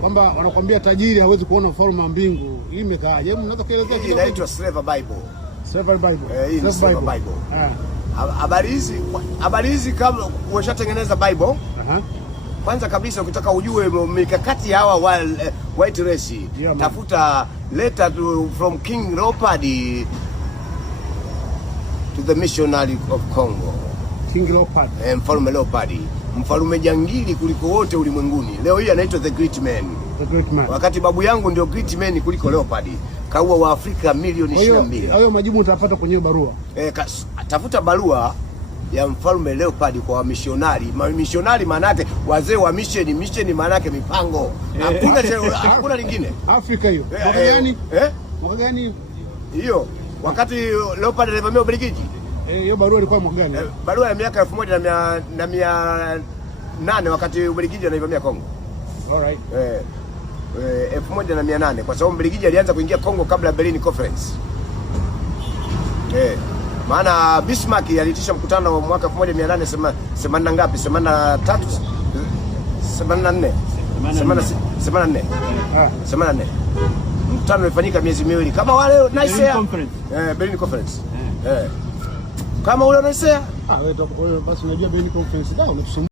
kwamba wanakuambia tajiri hawezi kuona ufalme wa mbingu. Hii imekaaje? Hebu unaweza kuelezea kidogo? Inaitwa Slavery Bible. Slavery Bible. Hii ni Slavery Bible. Habari hizi kama umeshatengeneza Bible. Kwanza kabisa ukitaka ujue mikakati ya hawa white race, tafuta letter from King Leopold to the missionary of Congo. King Leopold. Mfalme Leopold. Mfalme jangili kuliko wote ulimwenguni. Leo hii anaitwa the great man. The great man. Wakati babu yangu ndio great man kuliko Leopold. Kaua wa Afrika milioni 22. Hayo majibu utapata kwenye barua. Tafuta barua ya mfalme Leopold kwa wamishionari. Mishionari maana yake wazee wa mission. Mission maana yake mipango. Hakuna lingine. Afrika hiyo. Mwaka gani? Mwaka gani? Hiyo wakati Leopold alivamia Ubelgiji. Hiyo barua ilikuwa mwaka gani? Barua ya miaka 1800 wakati Ubelgiji anaivamia Kongo. Alright. 1800 kwa sababu Ubelgiji alianza kuingia Kongo kabla ya Berlin Conference. Maana Bismarck aliitisha mkutano wa mwaka 1880 ngapi? 83 84 84. Mkutano ulifanyika miezi miwili kama wale Berlin Conference. Kama ule unaisea? Wewe basi unajua Berlin Conference.